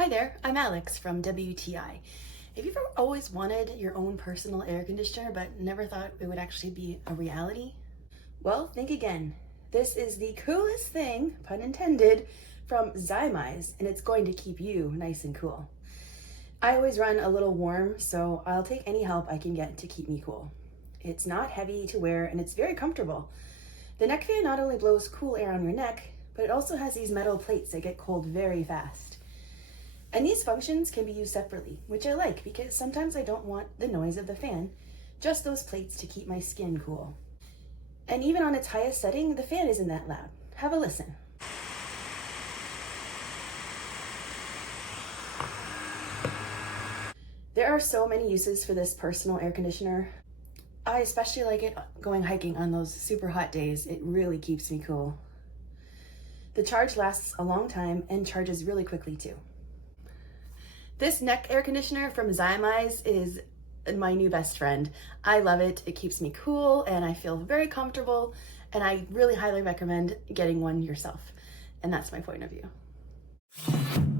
Hi there, I'm Alex from WTI. Have you ever always wanted your own personal air conditioner but never thought it would actually be a reality? Well, think again. This is the coolest thing, pun intended, from Zymise, and it's going to keep you nice and cool. I always run a little warm, so I'll take any help I can get to keep me cool. It's not heavy to wear and it's very comfortable. The neck fan not only blows cool air on your neck, but it also has these metal plates that get cold very fast. And these functions can be used separately, which I like because sometimes I don't want the noise of the fan, just those plates to keep my skin cool. And even on its highest setting, the fan isn't that loud. Have a listen. There are so many uses for this personal air conditioner. I especially like it going hiking on those super hot days. It really keeps me cool. The charge lasts a long time and charges really quickly too. This neck air conditioner from Zymise is my new best friend. I love it. It keeps me cool and I feel very comfortable, and I really highly recommend getting one yourself. And that's my point of view.